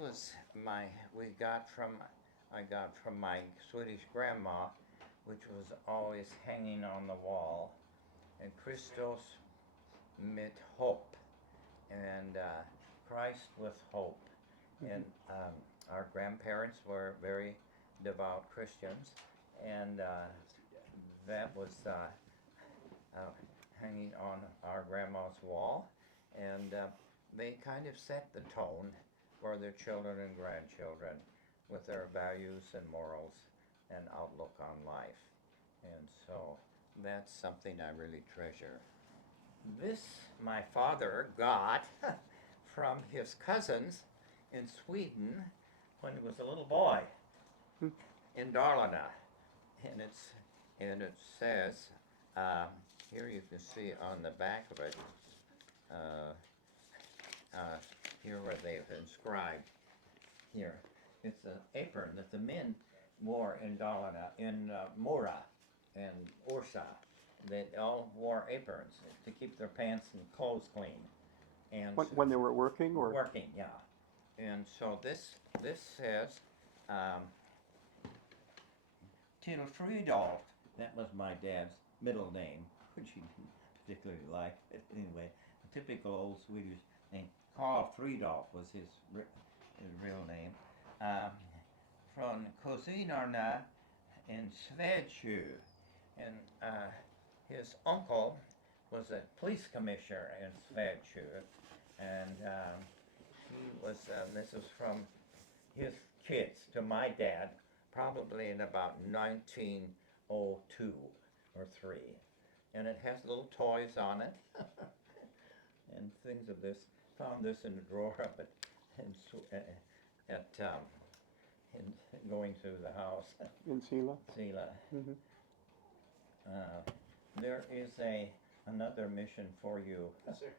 was I got from my Swedish grandma, which was always hanging on the wall, and Christos mit hope, and Christ with hope. And our grandparents were very devout Christians, and that was uh, hanging on our grandma's wall, and they kind of set the tone for their children and grandchildren with their values and morals and outlook on life. And so that's something I really treasure. This my father got from his cousins in Sweden when he was a little boy in Dalarna, and it says here you can see on the back of it uh, uh, here where they've inscribed here. It's an apron that the men wore in Dalarna, in Mora and Orsa. They all wore aprons to keep their pants and clothes clean. And When they were working, or working, yeah. And so this says Till Friedolf. That was my dad's middle name, which he didn't particularly like. But anyway, a typical old Swedish name. Carl Friedolf was his real name. Um, from Kusinarna in Svedsjö. And his uncle was a police commissioner in Svedsjö. And he was, this is from his kids to my dad, probably in about 1902 or 3. And it has little toys on it and things of this. Found this in a drawer up at in going through the house. in Sila? Sila. Mm-hmm. Uh, there is another mission for you. Yes, sir.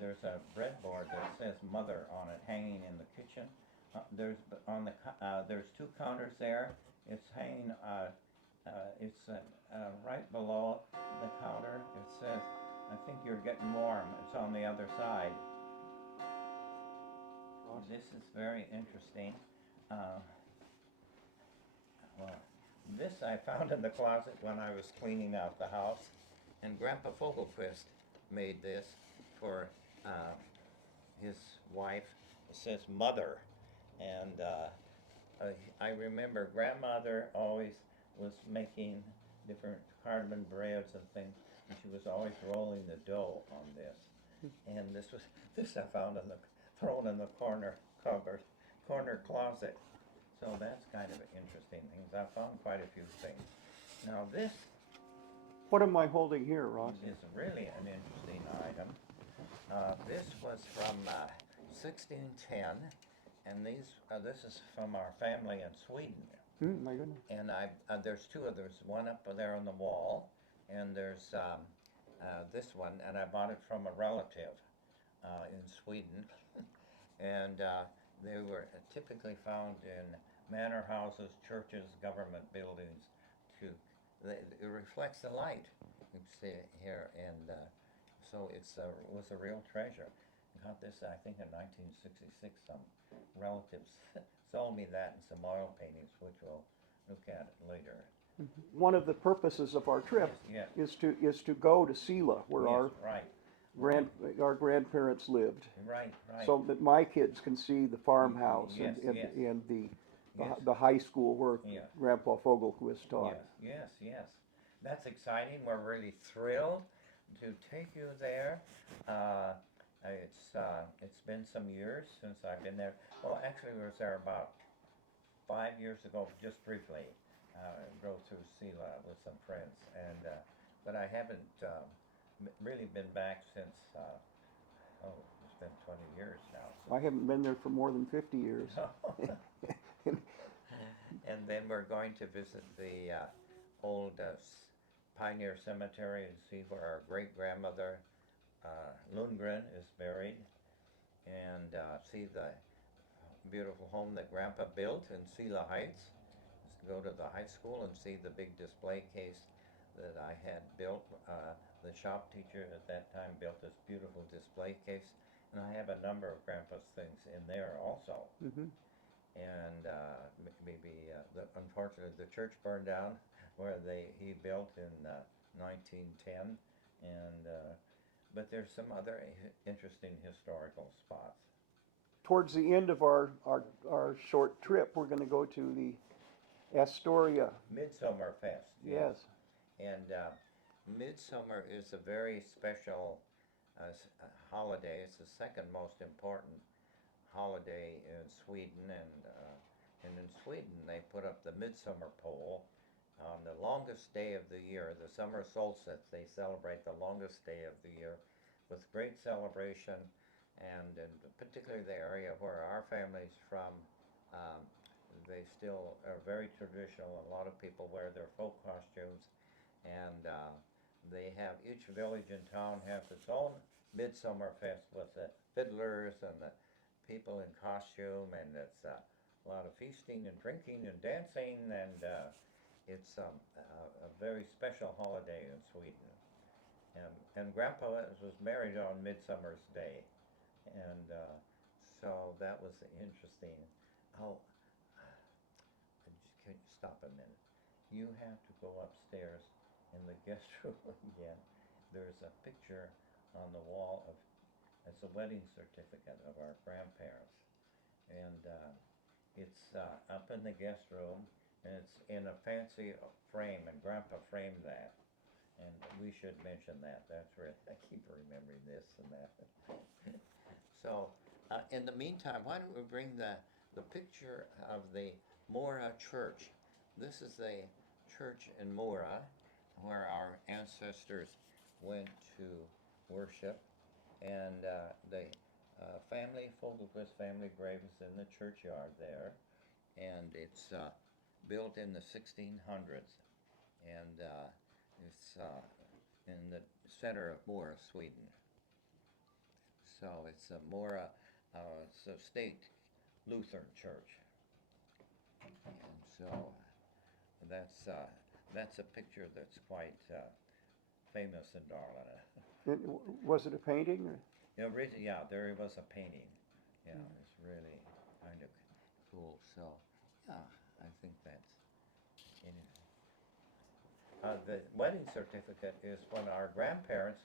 There's a breadboard that says "Mother" on it, hanging in the kitchen. There's 2 counters there. It's hanging. It's right below the counter. It says, "I think you're getting warm." It's on the other side. This is very interesting. Well, this I found in the closet when I was cleaning out the house, and Grandpa Fogelquist made this for his wife. It says "Mother," and I remember grandmother always was making different cardamom breads and things, and she was always rolling the dough on this. And this I found thrown in the corner closet. So that's kind of interesting things. I found quite a few things. Now this What am I holding here, Ross? is really an interesting item. This was from 1610, and this is from our family in Sweden. My goodness. And there's 2 others. One up there on the wall, and there's this one, and I bought it from a relative in Sweden. And they were typically found in manor houses, churches, government buildings. It reflects the light. You can see it here, and so it was a real treasure. I got this, I think, in 1966. Some relatives sold me that and some oil paintings, which we'll look at later. One of the purposes of our trip Yes, is to go to Sila, where yes, right, our grandparents lived, right. so that my kids can see the farmhouse Yes, and yes. Yes. the high school where Yeah. Grandpa Fogelquist taught. Yes. That's exciting. We're really thrilled to take you there. It's been some years since I've been there. Well, actually, I was there about 5 years ago, just briefly. Drove through Sila with some friends, and but I haven't really been back since. It's been 20 years now. I haven't been there for more than 50 years. And then we're going to visit the old Pioneer Cemetery and see where our great-grandmother Lundgren is buried, and see the beautiful home that Grandpa built in Sila Heights. Just go to the high school and see the big display case that I had built. The shop teacher at that time built this beautiful display case, And I have a number of Grandpa's things in there also. Mm-hmm. And maybe, unfortunately, the church burned down where he built in 1910. And but there's some other interesting historical spots. Towards the end of our short trip, we're going to go to the Astoria. Midsummer Fest. Yes. And Midsummer is a very special holiday. It's the second most important holiday in Sweden, and in Sweden they put up the midsummer pole on the longest day of the year, the summer solstice. They celebrate the longest day of the year with great celebration, and in particularly the area where our family's from, um, they still are very traditional. A lot of people wear their folk costumes, and they have each village in town has its own midsummer fest with the fiddlers and the people in costume, and it's a lot of feasting and drinking and dancing, and it's a very special holiday in Sweden. And Grandpa was married on Midsummer's Day, and so that was interesting. Oh, can you stop a minute? You have to go upstairs in the guest room again. There's a picture on the wall of it's a wedding certificate of our grandparents, and it's up in the guest room, and it's in a fancy frame, and Grandpa framed that, and we should mention that. That's where I keep remembering this and that. So, in the meantime, why don't we bring the picture of the Mora Church? This is a church in Mora where our ancestors went to worship, and the Fogelquist family grave is in the churchyard there, and it's built in the 1600s, and it's in the center of Mora, Sweden. So it's a Mora, it's a state Lutheran church, and so that's a picture that's quite famous in Dalarna. Was it a painting? Or? Yeah, there was a painting. Yeah, it's really kind of cool. So, yeah, I think that's anything. The wedding certificate is when our grandparents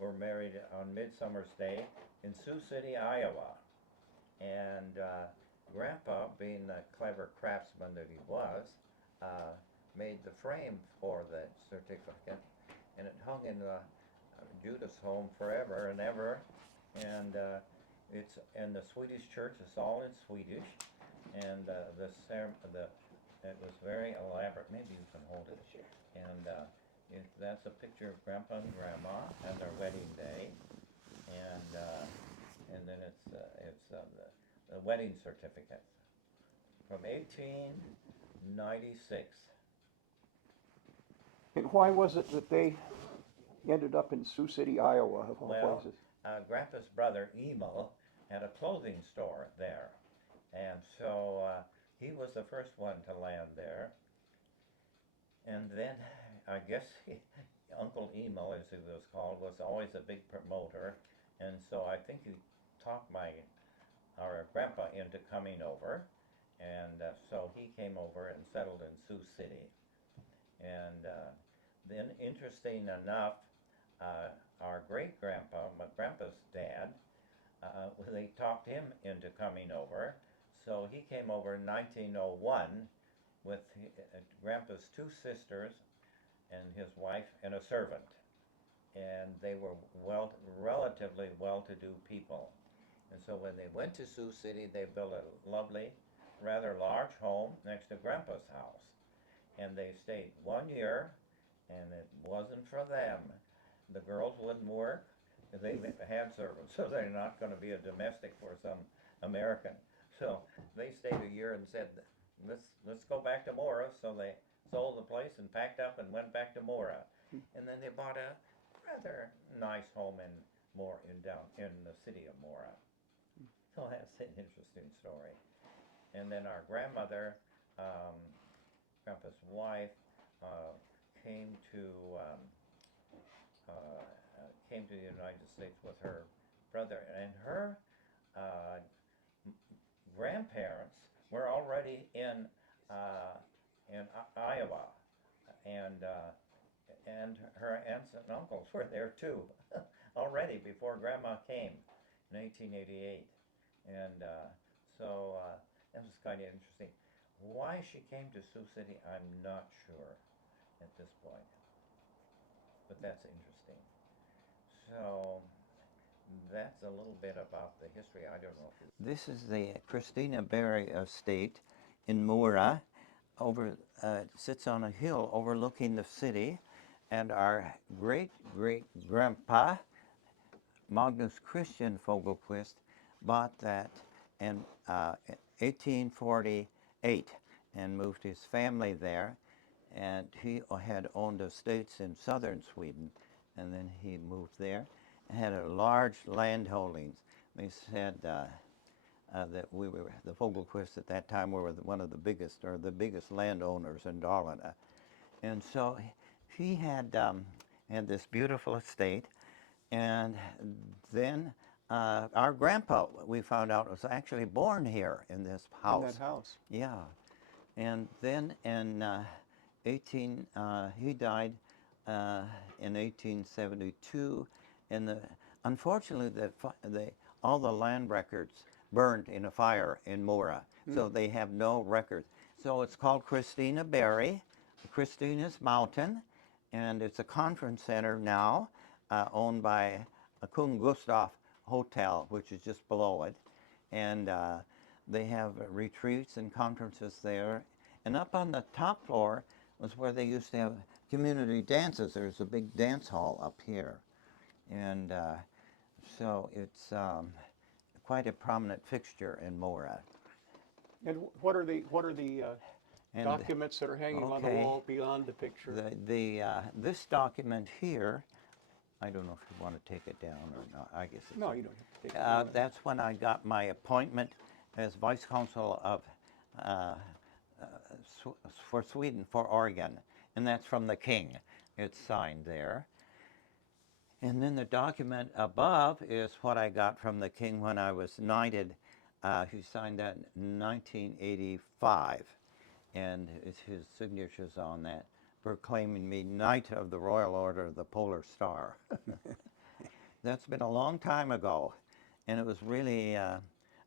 were married on Midsummer's Day in Sioux City, Iowa. And Grandpa, being the clever craftsman that he was, made the frame for the certificate, and it hung in Judith's home forever and ever. And it's in the Swedish church. It's all in Swedish, and it was very elaborate. Maybe you can hold it. Sure. And that's a picture of Grandpa and Grandma and their wedding day, and then it's the wedding certificate from 1896. And why was it that they ended up in Sioux City, Iowa, of all places? Grandpa's brother Emil had a clothing store there, and so he was the first one to land there. And then I guess Uncle Emil, as he was called, was always a big promoter, and so I think he talked our grandpa into coming over, and so he came over and settled in Sioux City. And then, interesting enough, our great-grandpa, my grandpa's dad, they talked him into coming over, so he came over in 1901 with Grandpa's two sisters and his wife and a servant. And they were relatively well-to-do people. And so when they went to Sioux City, they built a lovely, rather large home next to Grandpa's house. And they stayed 1 year, and it wasn't for them. The girls wouldn't work. They had servants, so they're not going to be a domestic for some American. So they stayed a year and said, let's go back to Mora. So they sold the place and packed up and went back to Mora. And then they bought a rather nice home in the city of Mora. So that's an interesting story. And then our grandmother, Grandpa's wife, came to the United States with her brother, and her uh, grandparents were already in Iowa, and her aunts and uncles were there too, already before Grandma came in 1888, and that was kind of interesting. Why she came to Sioux City, I'm not sure at this point, but that's interesting. So that's a little bit about the history. I don't know if you. This is the Christina Berry estate in Moora. Sits on a hill overlooking the city, and our great great grandpa Magnus Christian Fogelquist bought that in 1848 and moved his family there, and he had owned estates in southern Sweden, and then he moved there and had a large land holdings. They said that the Fogelquists at that time were one of the biggest, or the biggest landowners in Dalarna. And so he had this beautiful estate, and then our grandpa, we found out, was actually born here in this house. In that house. Yeah. And then in he died in 1872, and unfortunately, all the land records burned in a fire in Mora, so they have no records. So it's called Christina Berry, Christina's Mountain, and it's a conference center now, owned by a Kung Gustav Hotel, which is just below it, and they have retreats and conferences there. And up on the top floor was where they used to have community dances. There's a big dance hall up here, and so it's quite a prominent fixture in Mora. And what are the documents that are hanging on the okay. wall beyond the picture? This document here, I don't know if you want to take it down or not. I guess it's No, you don't have to take it down. that's when I got my appointment as vice consul of for Sweden, for Oregon, and that's from the king. It's signed there. And then the document above is what I got from the king when I was knighted. He signed that in 1985, and his signature's on that, proclaiming me Knight of the Royal Order of the Polar Star. That's been a long time ago, and it was really a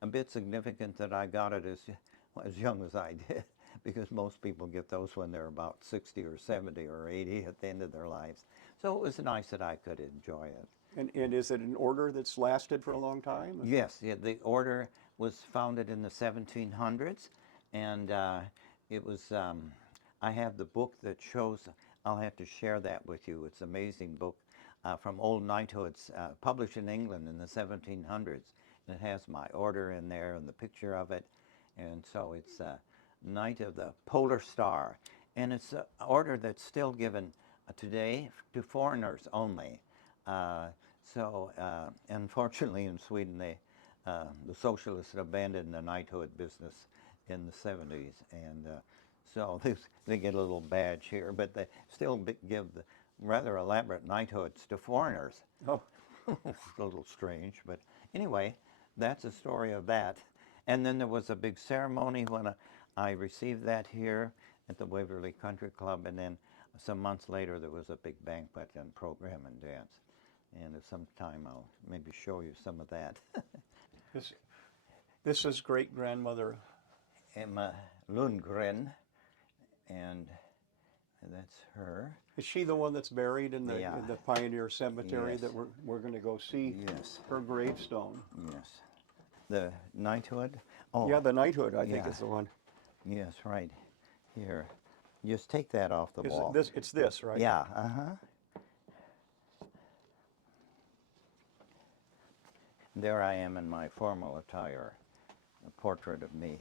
bit significant that I got it as young as I did, because most people get those when they're about 60 or 70 or 80 at the end of their lives. So it was nice that I could enjoy it. And is it an order that's lasted for a long time? Yes, yeah, the order was founded in the 1700s, and it was, I have the book that shows, I'll have to share that with you. It's an amazing book from old knighthoods, published in England in the 1700s. It has my order in there and the picture of it, and so it's Knight of the Polar Star. And it's an order that's still given today to foreigners only. Unfortunately in Sweden, the socialists abandoned the knighthood business in the 70s, and so they get a little badge here, but they still give the rather elaborate knighthoods to foreigners. Oh. It's a little strange, but anyway, that's the story of that. And then there was a big ceremony when I received that here at the Waverly Country Club, and then some months later there was a big banquet and program and dance. And at some time I'll maybe show you some of that. This is great-grandmother Emma Lundgren, and that's her. Is she the one that's buried in the, Yeah. in the Pioneer Cemetery Yes. that we're going to go see? Yes. Her gravestone. Yes. The knighthood? Oh, Yeah, the knighthood, I think yeah. is the one. yes, right. Here. Just take that off the Is wall. it this? It's this, right? Yeah, uh-huh. There I am in my formal attire, a portrait of me.